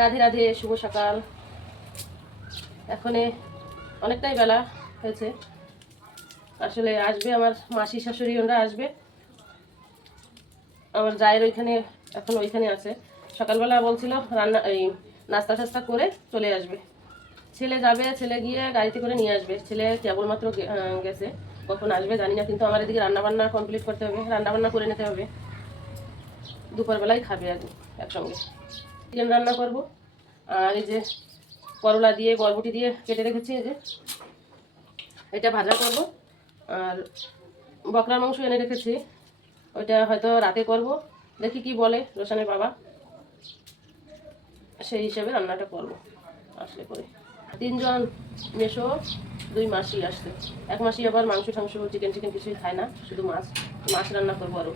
রাধে রাধে, শুভ সকাল। এখন অনেকটাই বেলা হয়েছে। আসলে আসবে আমার মাসি শাশুড়ি, ওরা আসবে। আমার জায়ের ওইখানে, এখন ওইখানে আছে। সকালবেলা বলছিল রান্না এই নাস্তা টাস্তা করে চলে আসবে। ছেলে যাবে, ছেলে গিয়ে গাড়িতে করে নিয়ে আসবে। ছেলে কেবলমাত্র গেছে, কখন আসবে জানি না। কিন্তু আমার এদিকে রান্নাবান্না কমপ্লিট করতে হবে, রান্নাবান্না করে নিতে হবে। দুপুরবেলায় খাবে আর একসঙ্গে। চিকেন রান্না করব। আর এই যে করলা দিয়ে বরবটি দিয়ে কেটে রেখেছি, এই যে এটা ভাজা করব। আর বকরার মাংস এনে রেখেছি, ওইটা হয়তো রাতে করব। দেখি কি বলে রোশানের বাবা, সেই হিসাবে রান্নাটা করব। আসলে করে 3 জন, মেশো 2 মাসি আসছে। 1 মাসি আবার মাংস টাংস চিকেন চিকেন কিছুই খায় না, শুধু মাছ। মাছ রান্না করবো আরও।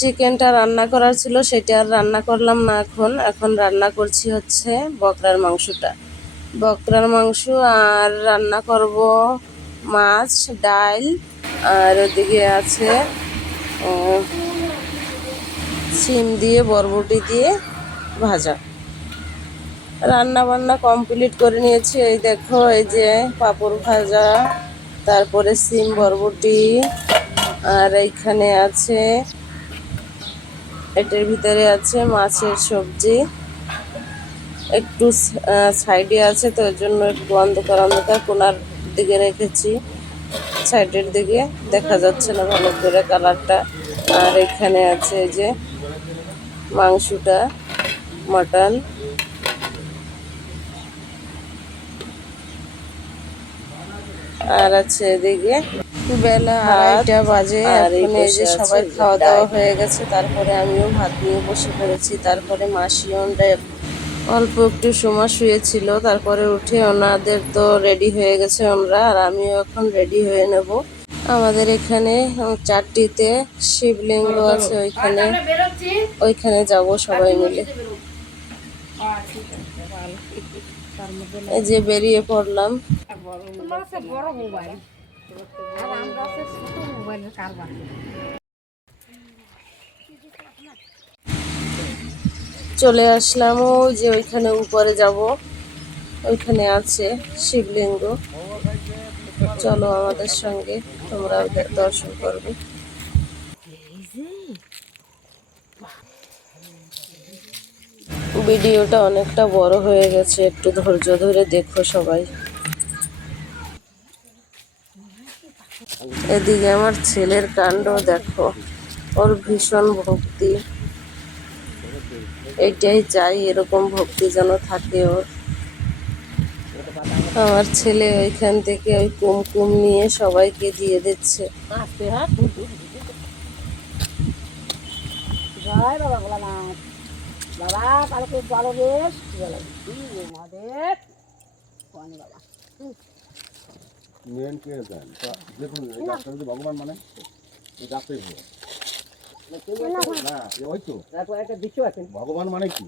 চিকেনটা রান্না করার ছিল, সেটা আর রান্না করলাম না। এখন রান্না করছি হচ্ছে বকরার মাংসটা। বকরার মাংস আর রান্না করব মাছ, ডাল, আর ওদিকে আছে সিম দিয়ে বরবটি দিয়ে ভাজা। রান্না বান্না কমপ্লিট করে নিয়েছি। এই দেখো, এই যে পাঁপড় ভাজা, তারপরে সিম বরবটি, আর এইখানে আছে, এটার ভিতরে আছে মাছের সবজি। একটু সাইডে আছে, তো এর জন্য একটু অন্ধকার অন্ধকার কোনার দিকে রেখেছি। সাইডের দিকে দেখা যাচ্ছে না ভালো করে কালারটা। আর এখানে আছে এই যে মাংসটা, মাটন। আর আছে এদিকে বেলা 2:30 বাজে। আর এই যে সবাই খাওয়া দাওয়া হয়ে গেছে, তারপরে আমিও ভাত নিয়ে বসে পড়েছি। তারপরে মাসি অল্প একটু সময় শুয়েছিল, তারপরে উঠে ওনাদের তো রেডি হয়ে গেছে ওনারা, আর আমিও এখন রেডি হয়ে নেব। আমাদের এখানে 4টিতে শিবলিঙ্গ আছে, ওইখানে যাব সবাই মিলে। এই যে বেরিয়ে পড়লাম। চলে আসলাম, ওই যে ওইখানে উপরে যাব, ওইখানে আছে শিবলিঙ্গ। চলো আমাদের সঙ্গে, তোমরা দর্শন করবে। ভিডিওটা অনেকটা বড় হয়ে গেছে, একটু ধৈর্য ধরে দেখো সবাই। এদিকে আমার ছেলের কাণ্ড দেখো, ওর ভীষণ ভক্তি। এটাই চাই, এরকম ভক্তি যেন থাকে ওর। আমার ছেলে ওইখান থেকে ওই কুমকুম নিয়ে সবাইকে দিয়ে দিচ্ছে। ভগবান মানে ভগবান মানে কি?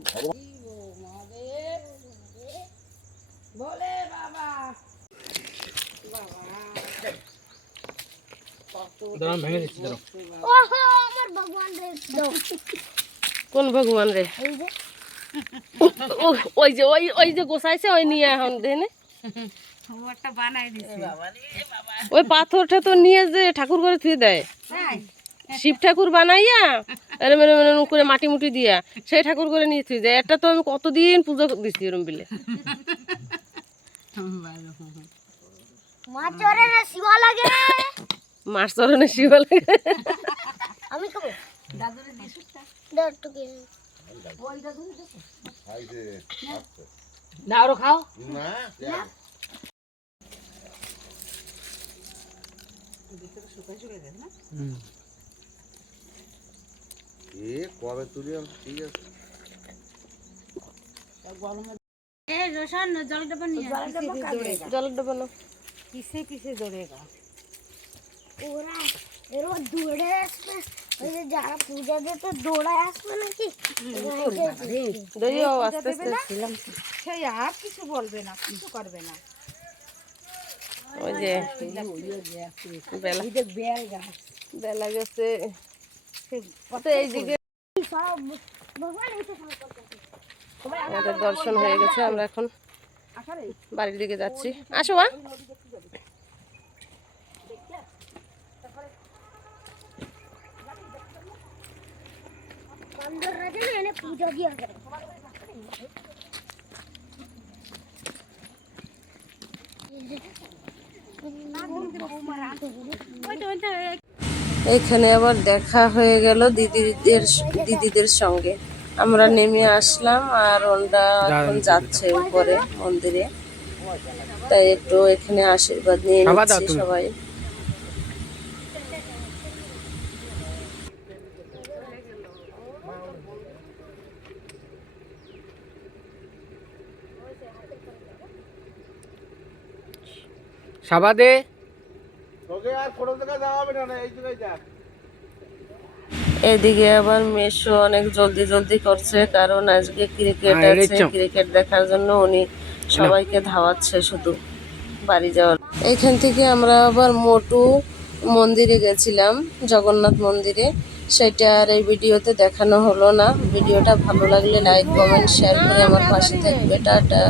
কোন ভগবান রে? ওই যে ওই যে গোসাইছে, ওই নিয়ে এখন দেনে ওই পাথরটা তো নিয়ে যে ঠাকুর করে থুয়ে দেয়। শিব ঠাকুর বানাইয়া এরম এরম এরম করে মাটি মুটি দিয়া সেই ঠাকুর করে নিয়ে থুয়ে দেয়। এটা তো আমি কতদিন পুজো দিচ্ছি এরম বিলে। মাছ চরণে শিবা লাগে। আমি খাবো। দাদুরে দিছুটা দাও একটু কি ওই দাদুরে দিছু খাই দে না আরো খাও না ভিতরে শুকাই শুকাই দেন না। এ কবে তুলিও ঠিক আছে। এ রোশন জলের ডাব্বা নিয়ে জলের ডাব্বা নাও। কিসে কিসে ধরেগা ওরা এর দৌড়ে আসবে, ওই যে যারা পূজা দিতে দৌড়ায় আসবে নাকি? দৌড়িও আস্তে আস্তে ছিলাম, সেই আর কিছু বলবে না, কিছু করবে না। ওই যে বেলা গেছে, এই দিকে সব আমাদের দর্শন হয়ে গেছে, আমরা এখন বাড়ির দিকে যাচ্ছি। আসো মা। এখানে আবার দেখা হয়ে গেল দিদিদের সঙ্গে। আমরা নেমে আসলাম আর ওরা এখন যাচ্ছে উপরে মন্দিরে, তাই একটু এখানে আশীর্বাদ নিয়ে নিচ্ছি সবাই। সাবাদে তোকে আর কোনো জায়গায় যাওয়া হবে না, এই জায়গায় যা। এদিকে আবার মেশো অনেক জলদি জলদি করছে, কারণ আজকে ক্রিকেট আছে, ক্রিকেট দেখার জন্য উনি সবাইকে ধাওয়াচ্ছে শুধু বাড়ি যাওয়ার। এইখান থেকে আমরা আবার মোটু মন্দিরে গেছিলাম, জগন্নাথ মন্দিরে। সেটা আর এই ভিডিওতে দেখানো হলো না। ভিডিওটা ভালো লাগলে লাইক কমেন্ট শেয়ার করে আমার পাশে থাকবে। টাটা।